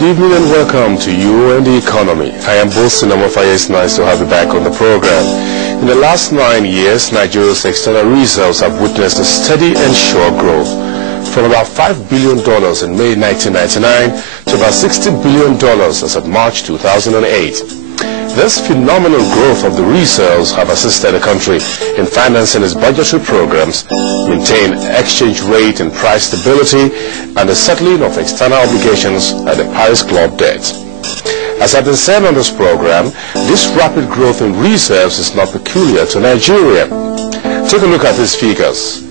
Good evening and welcome to You and the Economy. I am Bolson Amofaye. It's nice to have you back on the program. In the last 9 years, Nigeria's external reserves have witnessed a steady and sure growth, from about $5 billion in May 1999 to about $60 billion as of March 2008. This phenomenal growth of the reserves have assisted the country in financing its budgetary programs, maintain exchange rate and price stability, and the settling of external obligations at the Paris Club debt. As I've been said on this program, this rapid growth in reserves is not peculiar to Nigeria. Take a look at these figures.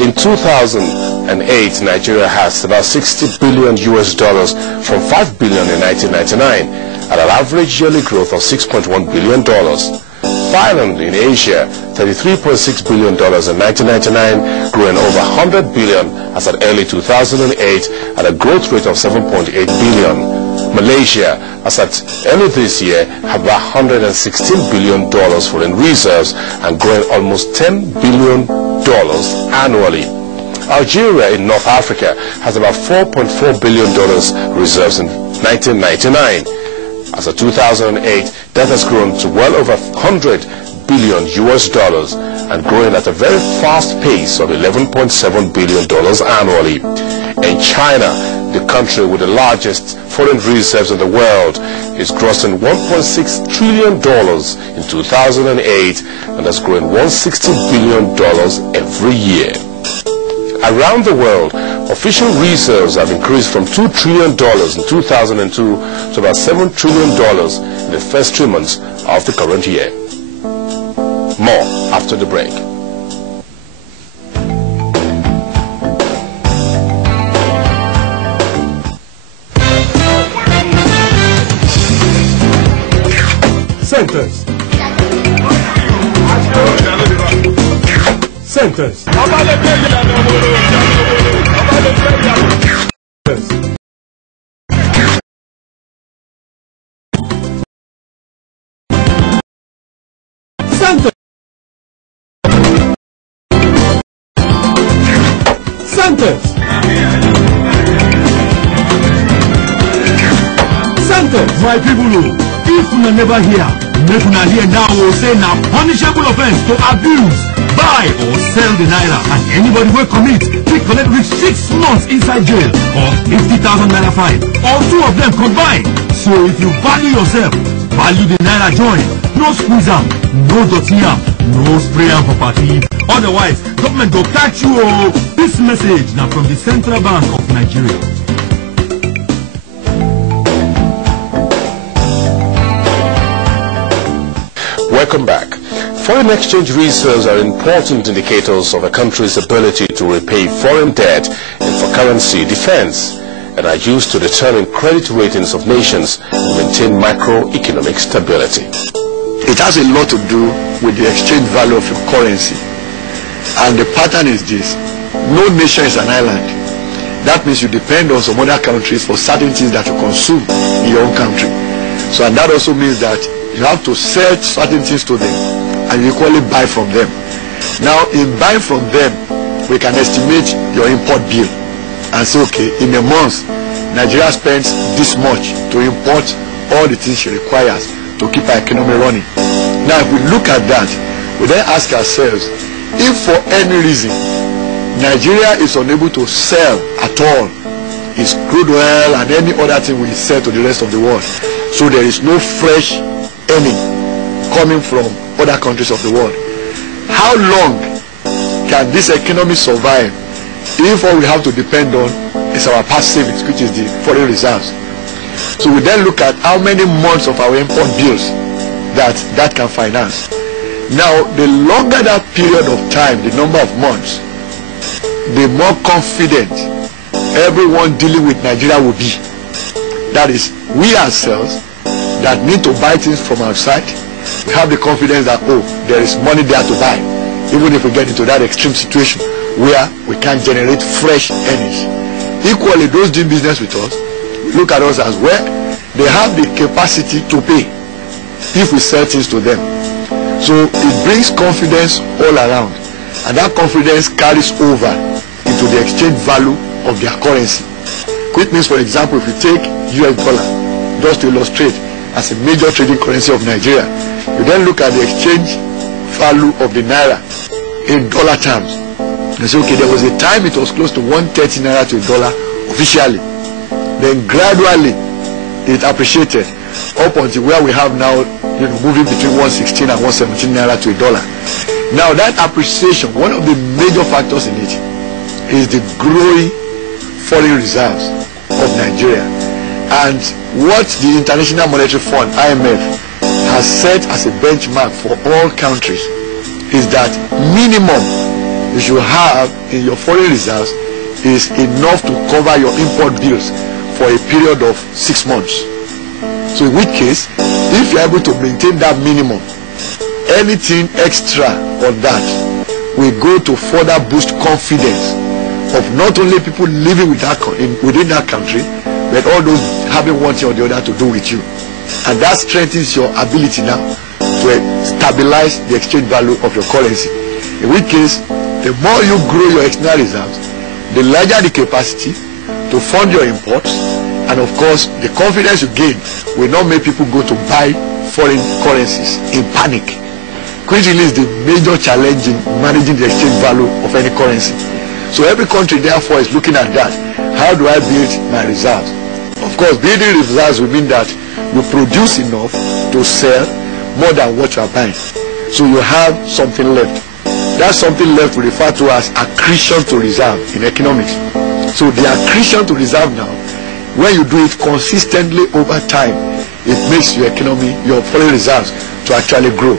In 2008, Nigeria has about $60 billion from $5 billion in 1999, at an average yearly growth of $6.1 billion. Thailand in Asia, $33.6 billion in 1999, growing over $100 billion as at early 2008 at a growth rate of $7.8 billion. Malaysia, as at early this year, have about $116 billion foreign reserves and growing almost $10 billion annually. Algeria in North Africa has about $4.4 billion reserves in 1999. As of 2008, that has grown to well over $100 billion and growing at a very fast pace of $11.7 billion annually. In China, the country with the largest foreign reserves in the world, is grossing $1.6 trillion in 2008 and has grown $160 billion every year. Around the world, official reserves have increased from $2 trillion in 2002 to about $7 trillion in the first 3 months of the current year. More after the break. Centers. Centers. Centers. My people, if you never hear, make una hear now or say now punishable offense to abuse, buy or sell the naira, and anybody will commit will collect with 6 months inside jail or 50,000 naira fine, or 2 of them combined. So if you value yourself, value the naira join. No squeeze am, no dirty am, no spray am for party. Otherwise, government go catch you. This message now from the Central Bank of Nigeria. Welcome back. Foreign exchange reserves are important indicators of a country's ability to repay foreign debt and for currency defense, and are used to determine credit ratings of nations and maintain macroeconomic stability. It has a lot to do with the exchange value of your currency. And the pattern is this: no nation is an island. That means you depend on some other countries for certain things that you consume in your own country. So, and that also means that you have to sell certain things to them and you equally buy from them. Now, in buying from them, we can estimate your import bill and say, okay, in a month, Nigeria spends this much to import all the things she requires to keep our economy running. Now, if we look at that, we then ask ourselves, if for any reason Nigeria is unable to sell at all its crude oil and any other thing we sell to the rest of the world, so there is no fresh earning coming from other countries of the world, how long can this economy survive if all we have to depend on is our past savings, which is the foreign reserves? So we then look at how many months of our import bills that can finance. Now, the longer that period of time, the number of months, the more confident everyone dealing with Nigeria will be. That is, we ourselves that need to buy things from outside, we have the confidence that, oh, there is money there to buy, even if we get into that extreme situation where we can't generate fresh earnings. Equally, those doing business with us look at us as well. They have the capacity to pay if we sell things to them. So it brings confidence all around, and that confidence carries over into the exchange value of their currency. Which means, for example, if you take US dollar, just to illustrate, as a major trading currency of Nigeria. You then look at the exchange value of the naira in dollar terms. You say, okay, there was a time it was close to 130 naira to a dollar officially. Then gradually it appreciated up until where we have now, moving between 116 and 117 naira to a dollar. Now that appreciation, one of the major factors in it is the growing foreign reserves of Nigeria. And what the International Monetary Fund, IMF, has set as a benchmark for all countries is that minimum you should have in your foreign reserves is enough to cover your import bills for a period of 6 months. So in which case, if you are able to maintain that minimum, anything extra on that will go to further boost confidence of not only people living with within that country, but all those having one thing or the other to do with you. And that strengthens your ability now to stabilize the exchange value of your currency. In which case, the more you grow your external reserves, the larger the capacity to fund your imports, and of course, the confidence you gain will not make people go to buy foreign currencies in panic, which really is the major challenge in managing the exchange value of any currency. So every country therefore is looking at that. How do I build my reserves? Of course, building reserves will mean that you produce enough to sell more than what you are buying. So you have something left. That something left we refer to as accretion to reserve in economics. So the accretion to reserve now, when you do it consistently over time, it makes your economy, your foreign reserves, to actually grow.